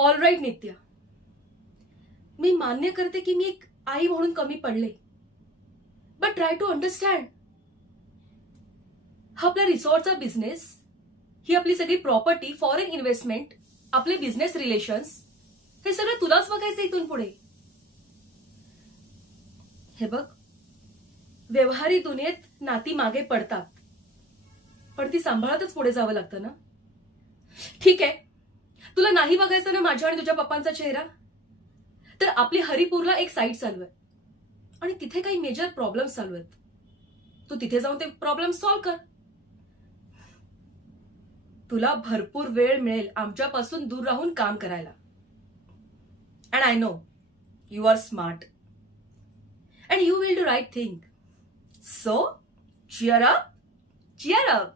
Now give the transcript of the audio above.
All right नित्या, मी मान्य करते की मी एक आई म्हणून कमी पडले, बट ट्राय टू अंडरस्टँड. हा आपला रिसॉर्टचा बिझनेस, ही आपली सगळी प्रॉपर्टी, फॉरेन इन्व्हेस्टमेंट, आपले बिझनेस रिलेशन्स, हे सगळं तुलाच बघायचं इथून पुढे. हे बघ, व्यवहारी दुनियेत नाती मागे पडतात, पण ती सांभाळतच पुढे जावं लागतं ना. ठीक आहे, तुला नाही बघायचं ना माझ्या आणि तुझ्या पप्पांचा चेहरा, तर आपली हरिपूरला एक साईट चालू आहे आणि तिथे काही मेजर प्रॉब्लेम्स चालू आहेत. तू तिथे जाऊन ते प्रॉब्लेम सॉल्व्ह कर. तुला भरपूर वेळ मिळेल आमच्यापासून दूर राहून काम करायला. And I know you are smart and you will do right thing. So cheer up, cheer up.